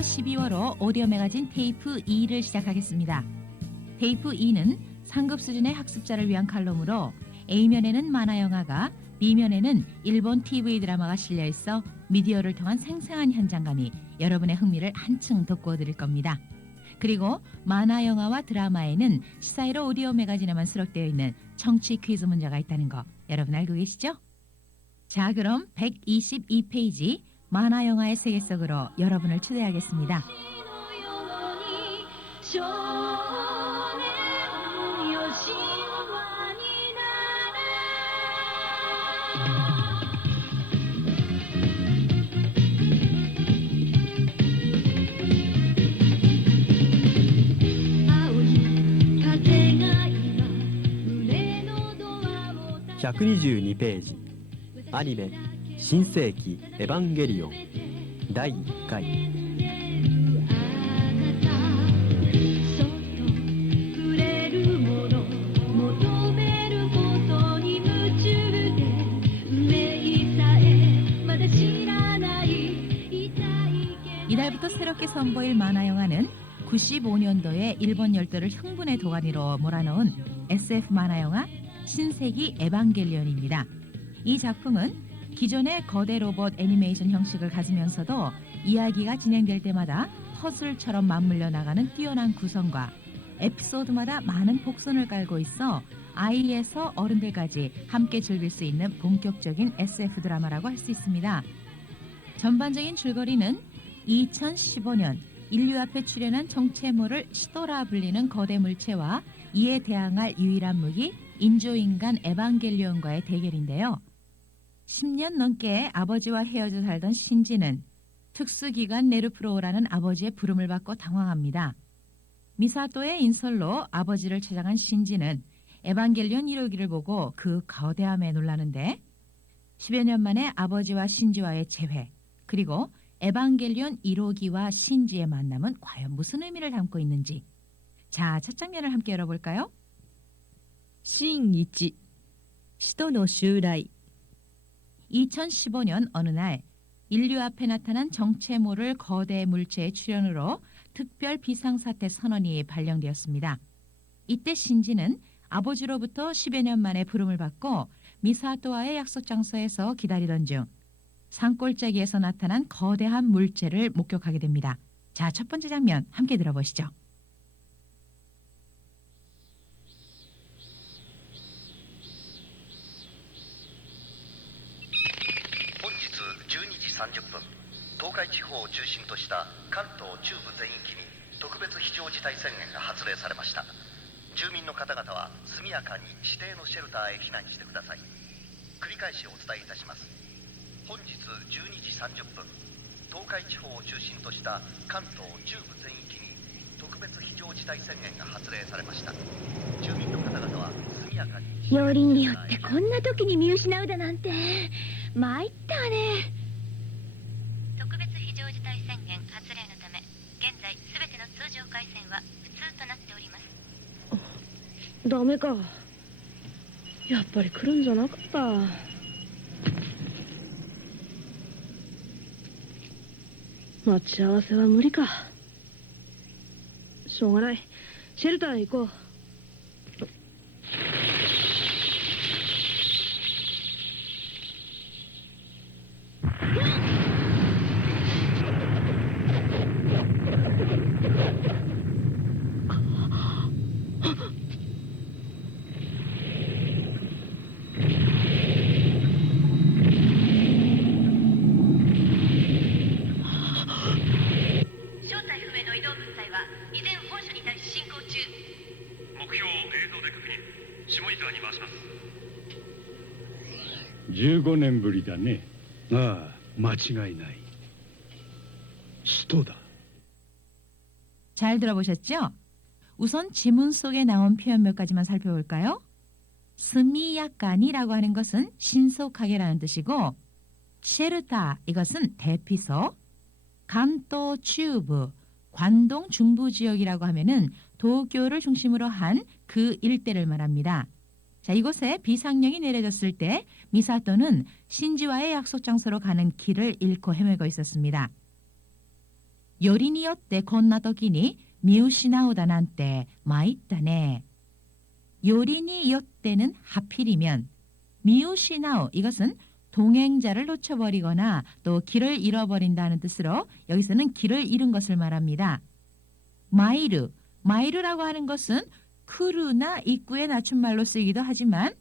11호 12월호 오디오 매거진 테이프 2를 시작하겠습니다. 테이프 2는 상급 수준의 학습자를 위한 칼럼으로 A면에는 만화 영화가, B면에는 일본 TV 드라마가 실려 있어 미디어를 통한 생생한 현장감이 여러분의 흥미를 한층 돋구어 드릴 겁니다. 그리고 만화 영화와 드라마에는 시사회로 오디오 매거진에만 수록되어 있는 청취 퀴즈 문제가 있다는 거 여러분 알고 계시죠? 자, 그럼 122페이지 만화 영화의 세계 속으로 여러분을 초대하겠습니다. (122 ページ) アニメ「新世紀エヴァンゲリオン」第1回。이달부터 새롭게 선보일 만화 영화는 95년도에 일본 열도를 흥분의 도가니로 몰아넣은 SF 만화 영화 신세기 에반겔리온입니다. 이 작품은 기존의 거대 로봇 애니메이션 형식을 가지면서도 이야기가 진행될 때마다 퍼즐처럼 맞물려 나가는 뛰어난 구성과 에피소드마다 많은 복선을 깔고 있어 아이에서 어른들까지 함께 즐길 수 있는 본격적인 SF 드라마라고 할 수 있습니다. 전반적인 줄거리는 2015년 인류 앞에 출현한 정체모를 시도라 불리는 거대 물체와 이에 대항할 유일한 무기 인조인간 에반겔리온과의 대결인데요. 10년 넘게 아버지와 헤어져 살던 신지는 특수기관 네르프로라는 아버지의 부름을 받고 당황합니다. 미사토의 인설로 아버지를 찾아간 신지는 에반겔리온 1호기를 보고 그 거대함에 놀라는데 10여 년 만에 아버지와 신지와의 재회, 그리고 에반겔리온 1호기와 신지의 만남은 과연 무슨 의미를 담고 있는지. 자, 첫 장면을 함께 열어볼까요? シーン1使徒の襲来 2015년 어느 날 인류 앞에 나타난 정체모를 거대 물체의 출현으로 특별 비상사태 선언이 발령되었습니다. 이때 신지는 아버지로부터 10여 년 만에 부름을 받고 미사토와의 약속 장소에서 기다리던 중 산골짜기에서 나타난 거대한 물체를 목격하게 됩니다. 자, 첫 번째 장면 함께 들어보시죠. 30分、東海地方を中心とした関東中部全域に特別非常事態宣言が発令されました。住民の方々は速やかに指定のシェルターへ避難してください。繰り返しお伝えいたします。本日12時30分、東海地方を中心とした関東中部全域に特別非常事態宣言が発令されました。住民の方々は速やかによりによってこんな時に見失うだなんて参ったわね。特別非常事態宣言発令のため現在すべての通常回線は不通となっております。ダメか。やっぱり来るんじゃなかった。待ち合わせは無理か。しょうがない。シェルターへ行こう。15年ぶりだね。ああ、間違いない。ストだ。 잘 들어보셨죠? 우선 지문 속에 나온 표현 몇 가지만 살펴볼까요? 스미야간이라고 하는 것은 신속하게라는 뜻이고, 셰르타 이것은 대피소, 간도 튜브 관동 중부 지역이라고 하면은 도쿄를 중심으로 한 그 일대를 말합니다. 자, 이곳에 비상령이 내려졌을 때 미사토는 신지와의 약속 장소로 가는 길을 잃고 헤매고 있었습니다. よりによってこんな時に見失うだなんて参ったね. 요리니 요때는 하필이면 미우시나오 이것은 동행자를 놓쳐버리거나 또 길을 잃어버린다는 뜻으로 여기서는 길을 잃은 것을 말합니다. 마이르라고 하는 것은 크루나 입구의 낮춤말로 쓰이기도 하지만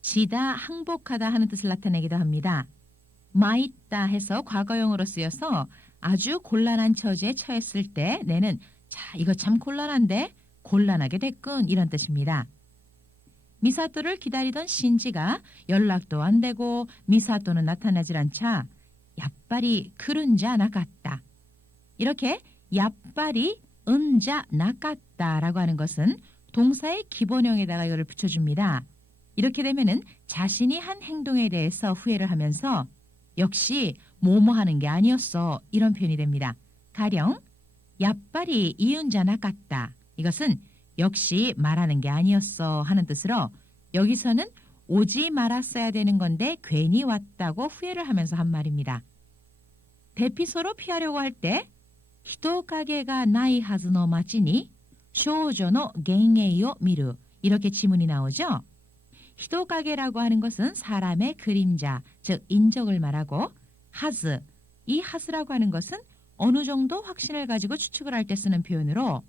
지다, 항복하다 하는 뜻을 나타내기도 합니다. 마있다 해서 과거형으로 쓰여서 아주 곤란한 처지에 처했을 때 내는 자 이거 참 곤란한데 곤란하게 됐군 이런 뜻입니다. 미사토를 기다리던 신지가 연락도 안 되고 미사토는 나타나질 않자 야빨이 그른자 나갔다. 이렇게 야빨이 은자 나갔다라고 하는 것은 동사의 기본형에다가 이거를 붙여줍니다. 이렇게 되면은 자신이 한 행동에 대해서 후회를 하면서 역시 뭐뭐 하는 게 아니었어 이런 표현이 됩니다. 가령 야빨이 이은자 나갔다. 이것은 역시 말하는 게 아니었어 하는 뜻으로 여기서는 오지 말았어야 되는 건데 괜히 왔다고 후회를 하면서 한 말입니다. 대피소로 피하려고 할 때 히토가게가 나이 하즈노 마치니 쇼조노 겐에이오 미루 이렇게 지문이 나오죠. 히토가게라고 하는 것은 사람의 그림자, 즉 인적을 말하고 하즈, 이 하즈라고 하는 것은 어느 정도 확신을 가지고 추측을 할 때 쓰는 표현으로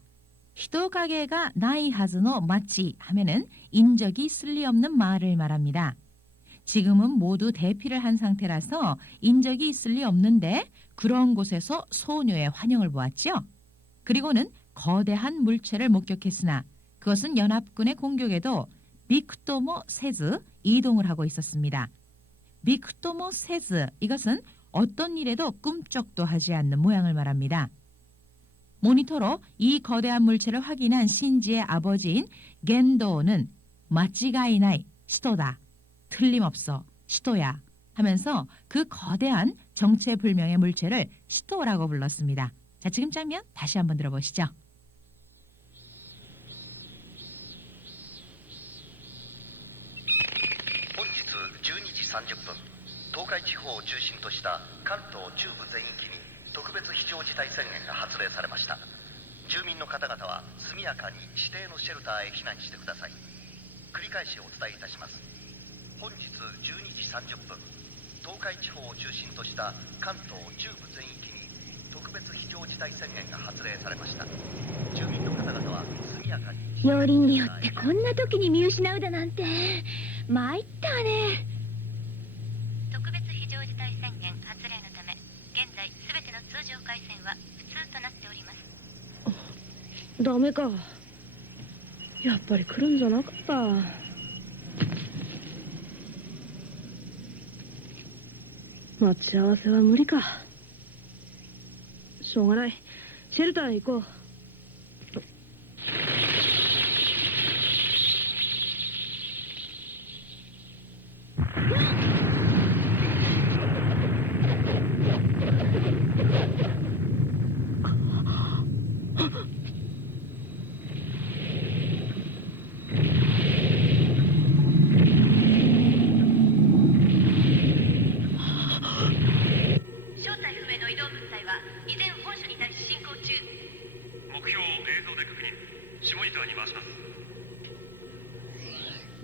히토가게가 나이 하즈노 마치 하면은 인적이 있을 리 없는 마을을 말합니다. 지금은 모두 대피를 한 상태라서 인적이 있을 리 없는데 그런 곳에서 소녀의 환영을 보았죠. 그리고는 거대한 물체를 목격했으나 그것은 연합군의 공격에도 비크토모 세즈 이동을 하고 있었습니다. 비크토모 세즈 이것은 어떤 일에도 꿈쩍도 하지 않는 모양을 말합니다. 모니터로 이 거대한 물체를 확인한 신지의 아버지인 겐도는 마치가이나이 시토다 틀림없어 시토야 하면서 그 거대한 정체불명의 물체를 시토라고 불렀습니다. 자, 지금 장면 다시 한번 들어보시죠. 本日12時30分東海地方を中心とした関東中部全域に特別非常事態宣言が発令されました。住民の方々は速やかに指定のシェルターへ避難してください。繰り返しお伝えいたします。本日12時30分東海地方を中心とした関東中部全域に特別非常事態宣言が発令されました。住民の方々は速やかによりによってこんな時に見失うだなんて参ったね。特別非常事態宣言発令のため現在すべての通常回線は不通となっております。ダメか。やっぱり来るんじゃなかった。待ち合わせは無理か。しょうがない。シェルターへ行こう。正体不明の移動物体は依然本署に対し進行中。目標を映像で確認。下モニターに回します。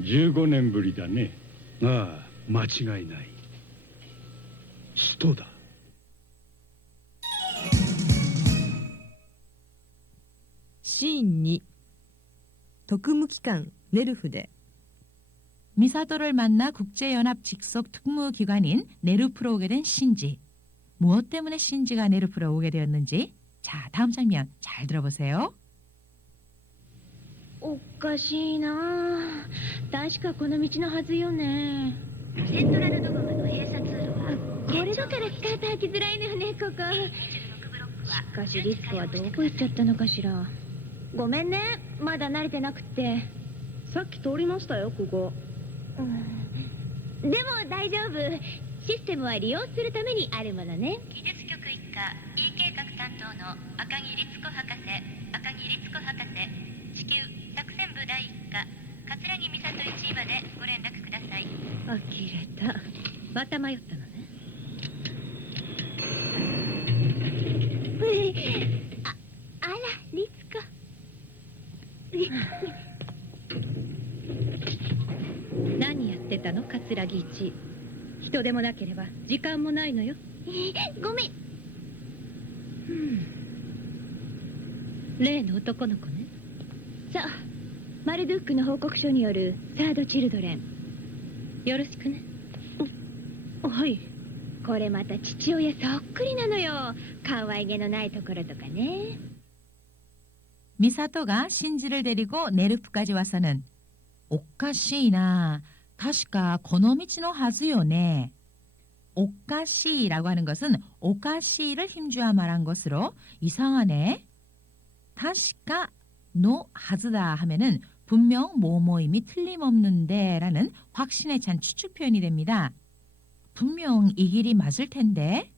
15年ぶりだね。ああ、間違いない。使徒だ。シーン2特務機関ネルフで 미사도를 만나 국제연합 직속 특무기관인 네르프로 오게 된 신지. 무엇 때문에 신지가 네르프로 오게 되었는지 자, 다음 장면 잘 들어보세요. おかしいな。確かこの道のはずよね。セントラルドゴムの閉鎖通路はこれだからスカート履きづらいのよね、ここ。 26ブロックはしかしリスクはどこ行っちゃったのかしら。ごめんね、まだ慣れてなくって。さっき通りましたよ、ここ。でも大丈夫。システムは利用するためにあるものね。技術局一課 E 計画担当の赤木律子博士、至急作戦部第一課桂木美里一までご連絡ください。呆れた。また迷ったのね。何やってたの桂木一。人でもなければ時間もないのよ。ごめん。例の男の子ね。そう、マルドゥックの報告書によるサードチルドレン。よろしくね。はい。これまた父親そっくりなのよ。可愛げのないところとかね。 미사토가 신지를 데리고 네르프까지 와서는 오카시나 타시카 고노미치노 하즈요네. 오카시라고 하는 것은 오카시를 힘주어 말한 것으로 이상하네. 타시카 노 하즈다 하면은 분명 뭐뭐임이 틀림없는데 라는 확신에 찬 추측 표현이 됩니다. 분명 이 길이 맞을 텐데.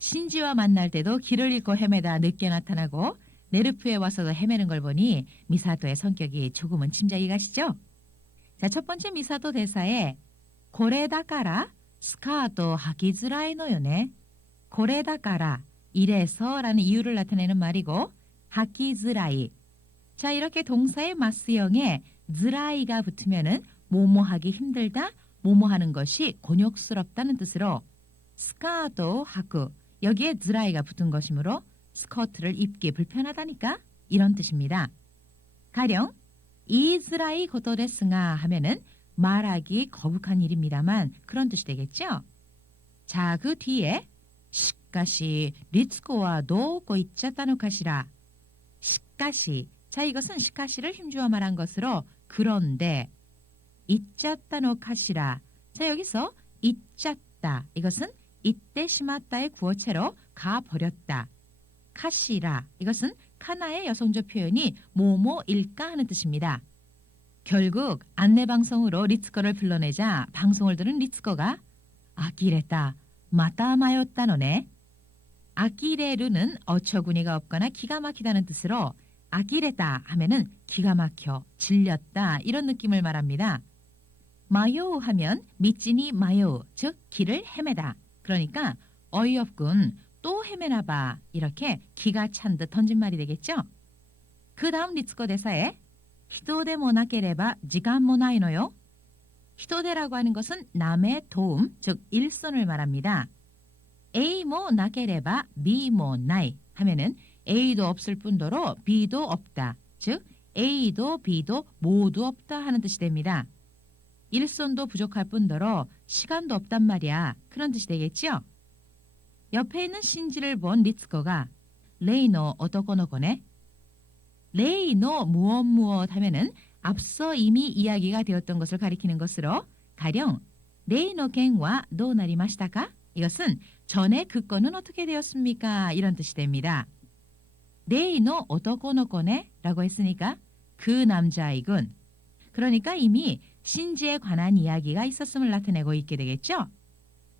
신지와 만날 때도 길을 잃고 헤매다 늦게 나타나고 네르프에 와서도 헤매는 걸 보니 미사토의 성격이 조금은 짐작이 가시죠? 자, 첫 번째 미사토 대사에 고레다까라 스카토 하키즈라이노요네. 고레다까라 이래서라는 이유를 나타내는 말이고 하키즈라이. 자, 이렇게 동사의 마스형에ズ라이가 붙으면은 뭐뭐하기 힘들다, 뭐뭐하는 것이 곤욕스럽다는 뜻으로 스카토 하쿠 여기에ズ라이가 붙은 것이므로 스커트를 입기 불편하다니까 이런 뜻입니다. 가령 이즈라이 고토데스가 하면은 말하기 거북한 일입니다만 그런 뜻이 되겠죠. 자, 그 뒤에 시까시 리츠코와 도고 있자다노 카시라. 시까시. 자, 이것은 시까시를 힘주어 말한 것으로 그런데 있자다노 카시라. 자, 여기서 있자다. 이것은 이때 시마다의 구어체로 가버렸다. 카시라 이것은 카나의 여성조 표현이 뭐뭐일까 하는 뜻입니다. 결국 안내방송으로 리츠코를 불러내자 방송을 들은 리츠코가 아키레다 마타 마요타노네. 아키레르는 어처구니가 없거나 기가 막히다는 뜻으로 아키레다 하면은 기가 막혀 질렸다 이런 느낌을 말합니다. 마요 하면 미진이 마요 즉 길을 헤매다. 그러니까 어이없군. 또 헤매나봐 이렇게 기가 찬 듯 던진 말이 되겠죠. 그 다음 리츠코 대사에 히토데모 나케레바 지간모 나이노요. 히토데라고 하는 것은 남의 도움 즉 일손을 말합니다. A모 나케레바 B모 나이 하면은 A도 없을 뿐더러 B도 없다 즉 A도 B도 모두 없다 하는 뜻이 됩니다. 일손도 부족할 뿐더러 시간도 없단 말이야 그런 뜻이 되겠죠. 옆에 있는 신지를 본 리츠코가 레이노 오토코노코네. 레이노 무엇 하면은 앞서 이미 이야기가 되었던 것을 가리키는 것으로 가령 레이노 갱와 도나리마시타까? 이것은 전에 그 건은 어떻게 되었습니까? 이런 뜻이 됩니다. 레이노 오토코노코네 라고 했으니까 그 남자이군. 그러니까 이미 신지에 관한 이야기가 있었음을 나타내고 있게 되겠죠.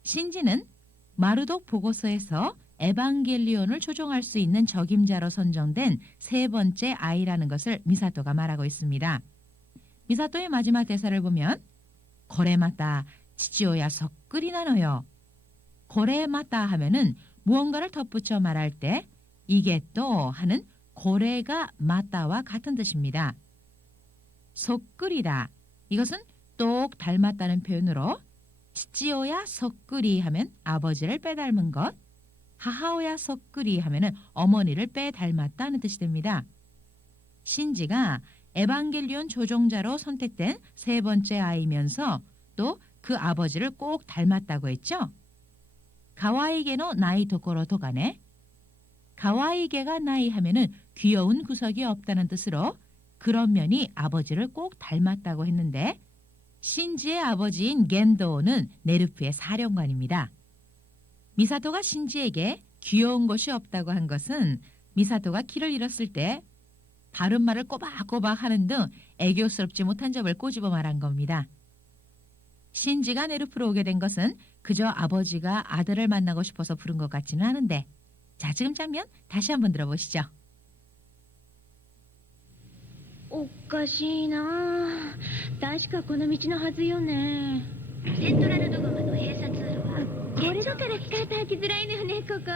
신지는 마르독 보고서에서 에반겔리온을 조종할 수 있는 적임자로 선정된 세 번째 아이라는 것을 미사토가 말하고 있습니다. 미사토의 마지막 대사를 보면 고레마타 치치오야 석끌이 나노요. 고레마타 하면은 무언가를 덧붙여 말할 때 이게 또 하는 고레가 마타와 같은 뜻입니다. 속끌이다. 이것은 똑 닮았다는 표현으로 치치오야 석끌이 하면 아버지를 빼닮은 것, 하하오야 석끌이 하면은 어머니를 빼닮았다는 뜻이 됩니다. 신지가 에반겔리온 조종자로 선택된 세 번째 아이면서 또 그 아버지를 꼭 닮았다고 했죠. 가와이게노 나이 도코로 도가네. 가와이게가 나이 하면은 귀여운 구석이 없다는 뜻으로 그런 면이 아버지를 꼭 닮았다고 했는데 신지의 아버지인 겐도는 네르프의 사령관입니다. 미사토가 신지에게 귀여운 것이 없다고 한 것은 미사토가 길을 잃었을 때 바른 말을 꼬박꼬박 하는 등 애교스럽지 못한 점을 꼬집어 말한 겁니다. 신지가 네르프로 오게 된 것은 그저 아버지가 아들을 만나고 싶어서 부른 것 같지는 않은데 자, 지금 장면 다시 한번 들어보시죠. おかしいな。確かこの道のはずよね。セントラルドグマの閉鎖通路はこれだからスカート履きづらいのよね、ここ。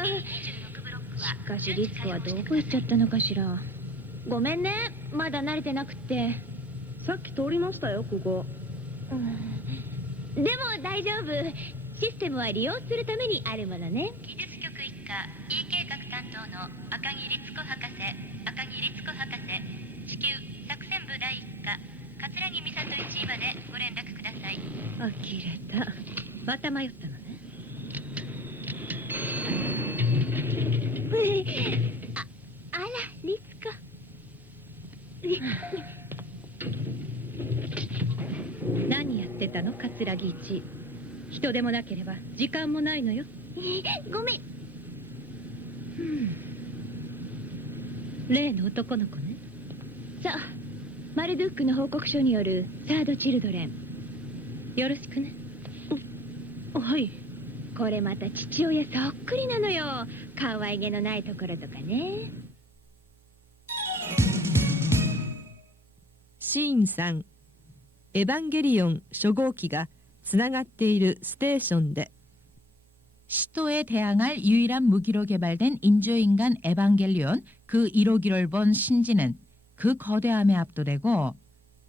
26ブロックはしかしリツコはどこ行っちゃったのかしら。ごめんね、まだ慣れてなくって。さっき通りましたよ、ここ。でも大丈夫。システムは利用するためにあるものね。技術局一課 E 計画担当の赤木律子博士、至急作戦部第一課桂木美里一位までご連絡ください。呆れた。また迷ったのね。あら、律子。何やってたの、桂木一。人でもなければ時間もないのよ。ごめん。例の男の子ね。そう、マルドゥックの報告書によるサードチルドレン。よろしくね。はい。これまた父親そっくりなのよ。可愛げのないところとかね。シーン3、エヴァンゲリオン初号機がつながっているステーションで 시도에 대항할 유일한 무기로 개발된 인조인간 에반겔리온 그 1호기를 본 신지는 그 거대함에 압도되고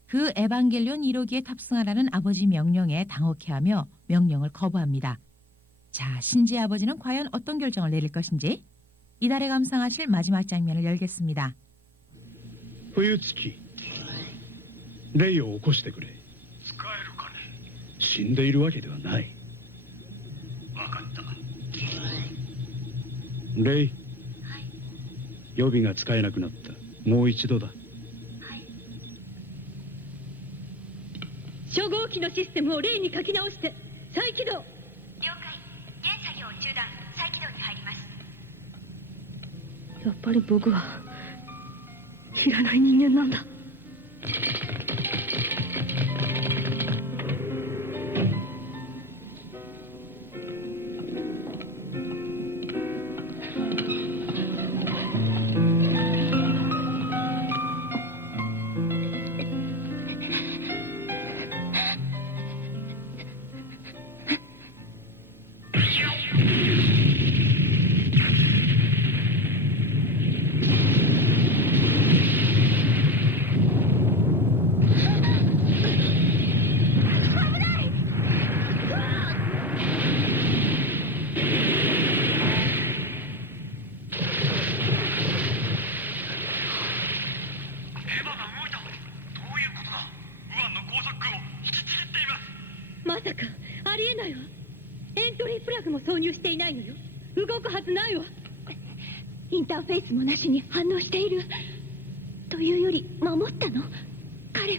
그 에반겔리온 1호기에 탑승하라는 아버지 명령에 당혹해하며 명령을 거부합니다. 자, 신지의 아버지는 과연 어떤 결정을 내릴 것인지 이달에 감상하실 마지막 장면을 열겠습니다. 冬月、レイを起こしてくれ。使えるかね。死んでいるわけではない。分かった。レイ、予備が使えなくなった。もう一度だ。初号機のシステムを例に書き直して再起動。了解。現作業中断、再起動に入ります。やっぱり僕はいらない人間なんだ。まさかありえないわ。エントリープラグも挿入していないのよ。動くはずないわ。インターフェースもなしに反応している。というより守ったの、彼を。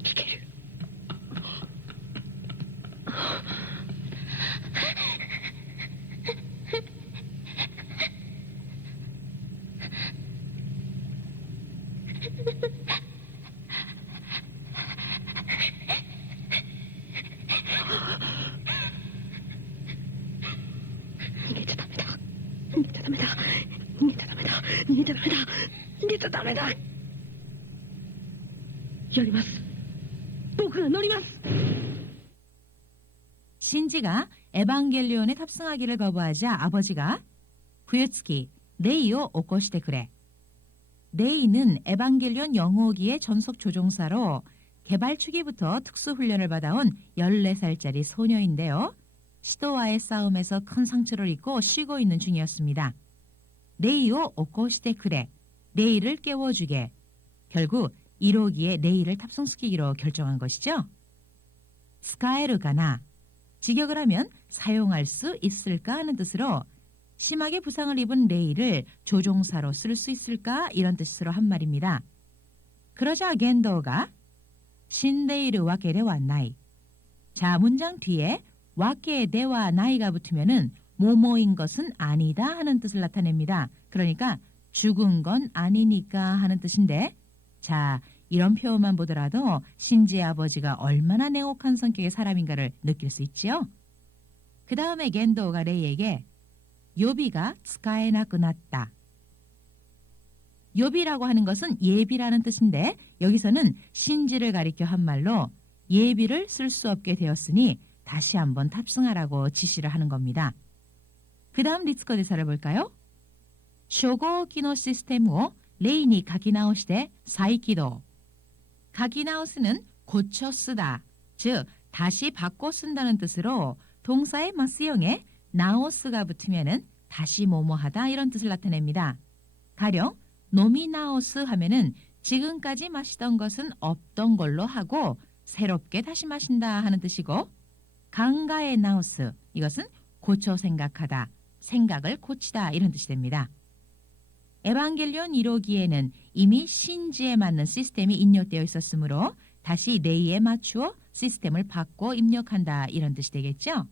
いける。逃げちゃダメだ。逃げちゃダメだ。逃げちゃダメだ。逃げちゃダメだ。逃げちゃダメだ。やります。僕が乗ります。 신지가 에반겔리온에 탑승하기를 거부하자 아버지가 후유츠키 레이오 오코시테 그래. 레이는 에반겔리온 영호기의 전속 조종사로 개발 초기부터 특수훈련을 받아온 14살짜리 소녀인데요. 시도와의 싸움에서 큰 상처를 입고 쉬고 있는 중이었습니다. 레이오 오코시테 그래. 레이를 깨워주게. 결국 1호기에 레이를 탑승시키기로 결정한 것이죠. 스카에르가나. 직역을 하면 사용할 수 있을까 하는 뜻으로 심하게 부상을 입은 레이를 조종사로 쓸 수 있을까 이런 뜻으로 한 말입니다. 그러자 겐도가 신데이르 와케레 와나이. 자, 문장 뒤에 와케레 와 나이가 붙으면은 뭐뭐인 것은 아니다 하는 뜻을 나타냅니다. 그러니까 죽은 건 아니니까 하는 뜻인데, 자, 이런 표현만 보더라도 신지의 아버지가 얼마나 냉혹한 성격의 사람인가를 느낄 수 있지요. 그 다음에 겐도가 레이에게 요비가 스카에나쿠 났다. 요비라고 하는 것은 예비라는 뜻인데 여기서는 신지를 가리켜 한 말로 예비를 쓸 수 없게 되었으니 다시 한번 탑승하라고 지시를 하는 겁니다. 그 다음 리츠코 대사를 볼까요? 初号機のシステムを例に書き直して再起動.書き直す는 고쳐 쓰다, 즉 다시 바꿔 쓴다는 뜻으로 동사의 맞수형에 나오스가 붙으면은 다시 뭐뭐하다 이런 뜻을 나타냅니다. 가령 노미나오스 하면은 지금까지 마시던 것은 없던 걸로 하고 새롭게 다시 마신다 하는 뜻이고, 강가에 나오스 이것은 고쳐 생각하다, 생각을 고치다 이런 뜻이 됩니다. 에반겔리온 1호기에는 이미 신지에 맞는 시스템이 입력되어 있었으므로 다시 레이에 맞추어 시스템을 바꿔 입력한다 이런 뜻이 되겠죠.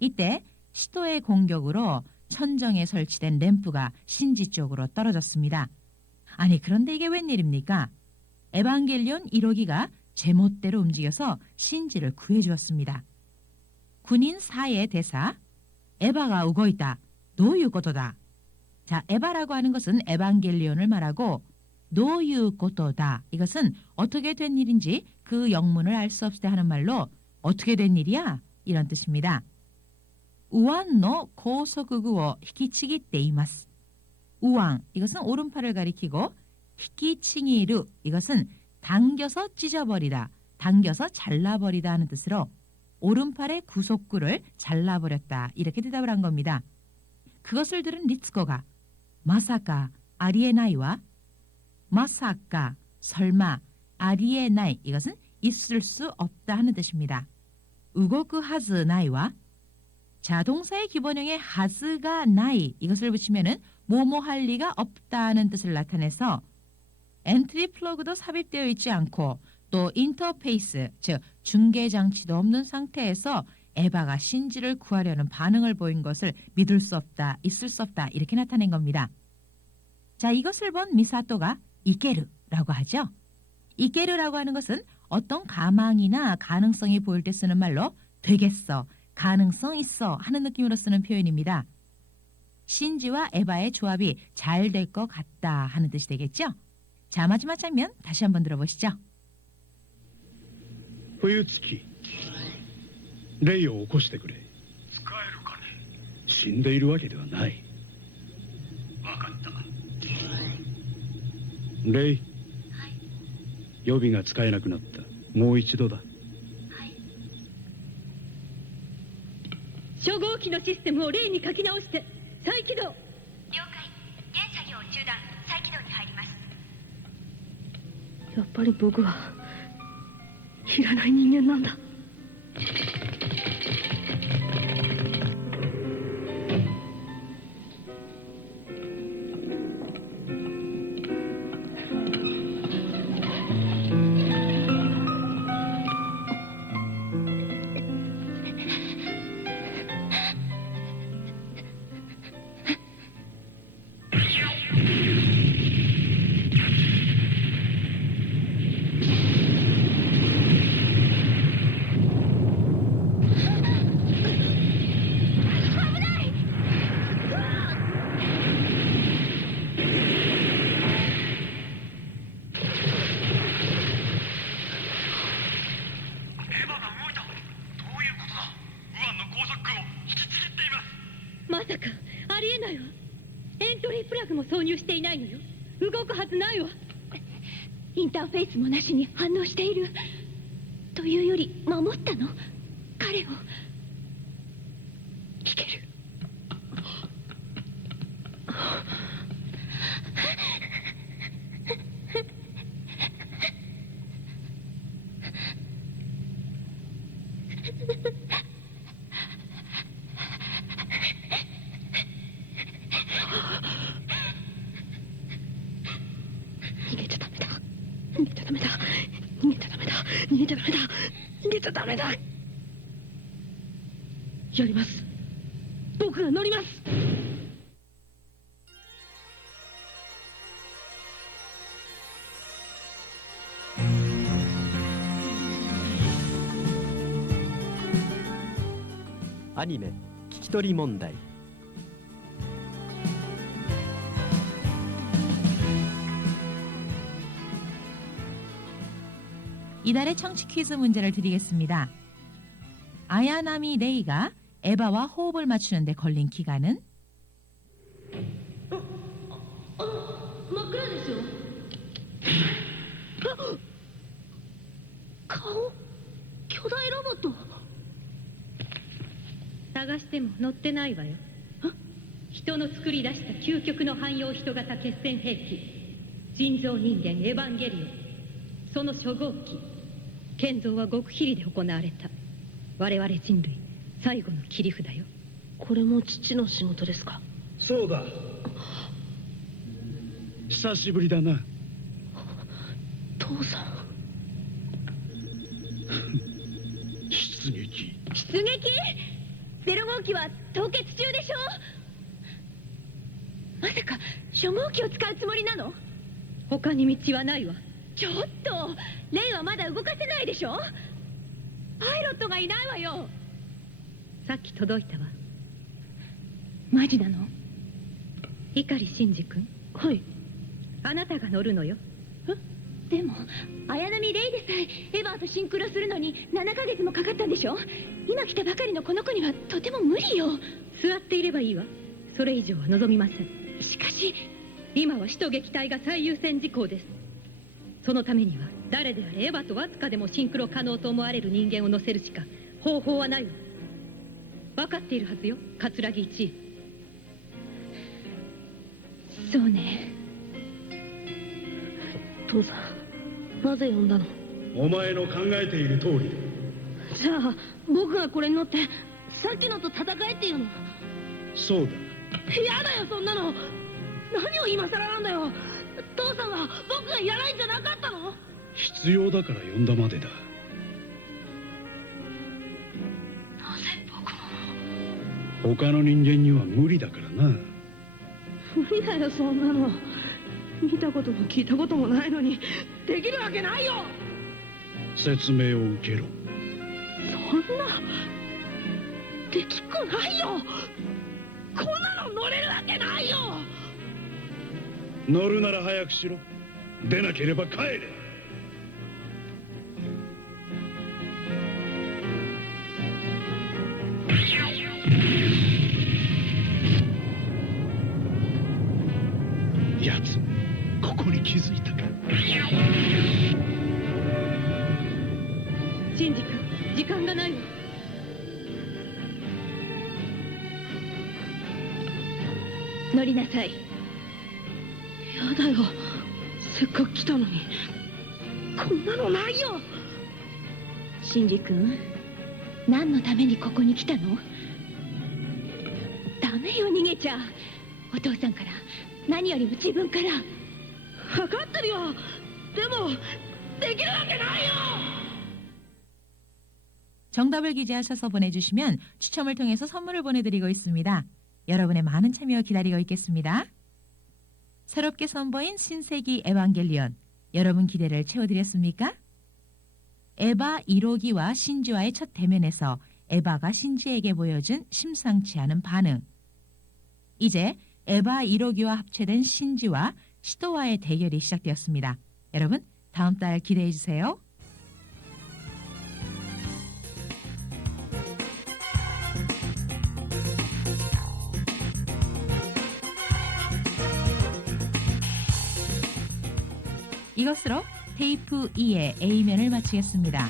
이때 시도의 공격으로 천정에 설치된 램프가 신지 쪽으로 떨어졌습니다. 아니 그런데 이게 웬일입니까? 에반겔리온 1호기가 제멋대로 움직여서 신지를 구해주었습니다. 군인 4의 대사, 에바가 우고 있다, 노유고도다. 자, 에바라고 하는 것은 에반겔리온을 말하고 노유고도다 이것은 어떻게 된 일인지 그 영문을 알 수 없을 때 하는 말로 어떻게 된 일이야? 이런 뜻입니다. 우완노 고소구구오 히키치기때 이마스. 우왕 이것은 오른팔을 가리키고 히키치기루 이것은 당겨서 찢어버리다, 당겨서 잘라버리다 하는 뜻으로 오른팔의 구속구를 잘라버렸다 이렇게 대답을 한 겁니다. 그것을 들은 리츠코가 마사카 아리에나이와 마사카 설마 아리에나이 이것은 있을 수 없다 하는 뜻입니다. 우고쿠 하즈 나이와 자동사의 기본형에 하즈가 나이 이것을 붙이면은 뭐뭐 할 리가 없다는 뜻을 나타내서 엔트리 플러그도 삽입되어 있지 않고 또 인터페이스 즉 중계 장치도 없는 상태에서 에바가 신지를 구하려는 반응을 보인 것을 믿을 수 없다, 있을 수 없다 이렇게 나타낸 겁니다. 자, 이것을 본 미사토가 이케르라고 하죠. 이케르라고 하는 것은 어떤 가망이나 가능성이 보일 때 쓰는 말로 되겠어, 가능성 있어 하는 느낌으로 쓰는 표현입니다. 신지와 에바의 조합이 잘 될 것 같다 하는 뜻이 되겠죠. 자, 마지막 장면 다시 한번 들어보시죠. 冬月レイを起こしてくれ。使えるかね。死んでいるわけではない。わかった。レイ、予備が使えなくなった。もう一度だ。初号機のシステムを例に書き直して再起動。了解。現作業中断。再起動に入ります。やっぱり僕はいらない人間なんだ。まさかありえないわ。エントリープラグも挿入していないのよ。動くはずないわ。インターフェースもなしに反応している。というより守ったの、彼を。いける。逃げちゃダメだ。逃げちゃダメだ。逃げちゃダメだ。逃げちゃダメだ。逃げちゃダメだ。やります。僕が乗ります。アニメ聞き取り問題。 이달의 청취 퀴즈 문제를 드리겠습니다. 아야나미 레이가 에바와 호흡을 맞추는데 걸린 기간은? 顔巨大ロボット。探しても乗ってないわよ。人の作り出した究極の汎用人型決戦兵器、人造人間エヴァンゲリオン。その初号機建造は極秘裏で行われた。我々人類最後の切り札よ。これも父の仕事ですか？そうだ。久しぶりだな。父さん。出撃。出撃？ゼロ号機は凍結中でしょ。まさか初号機を使うつもりなの？他に道はないわ。ちょっとレイはまだ動かせないでしょ。パイロットがいないわよ。さっき届いたわ。マジなの？碇シンジ君。はい。あなたが乗るのよ。でも綾波レイでさえエヴァーとシンクロするのに7ヶ月もかかったんでしょ。今来たばかりのこの子にはとても無理よ。座っていればいいわ。それ以上は望みません。しかし今は首都撃退が最優先事項です。そのためには誰であれエヴァとわずかでもシンクロ可能と思われる人間を乗せるしか方法はないわ。分かっているはずよ、桂木一。そうね。父さん、なぜ呼んだの？お前の考えている通りだ。じゃあ僕がこれに乗ってさっきのと戦えっていうの？そうだ。やだよそんなの。何を今更なんだよ。父さんは僕がやらないんじゃなかったの？必要だから呼んだまでだ。なぜ僕も？他の人間には無理だからな。無理だよそんなの。見たことも聞いたこともないのにできるわけないよ。説明を受けろ。そんなできっこないよ。こんなの乗れるわけないよ。乗るなら早くしろ。出なければ帰れ。やつ、ここに気づいたか。シンジ君、時間がないわ。乗りなさい。やだよ、せっかく来たのに。こんなのないよ。シンジ君、何のためにここに来たの？ダメよ、逃げちゃ。お父さんから何よりも自分から。分かってるよ。でもできるわけないよ。 정답을 기재하셔서 보내주시면 추첨을 통해서 선물을 보내드리고 있습니다. 여러분의 많은 참여 기다리고 있겠습니다. 새롭게 선보인 신세기 에반겔리온, 여러분 기대를 채워드렸습니까? 에바 1호기와 신지와의 첫 대면에서 에바가 신지에게 보여준 심상치 않은 반응. 이제 에바 1호기와 합체된 신지와 시도와의 대결이 시작되었습니다. 여러분 다음 달 기대해주세요. 이것으로 테이프 2의 A면을 마치겠습니다.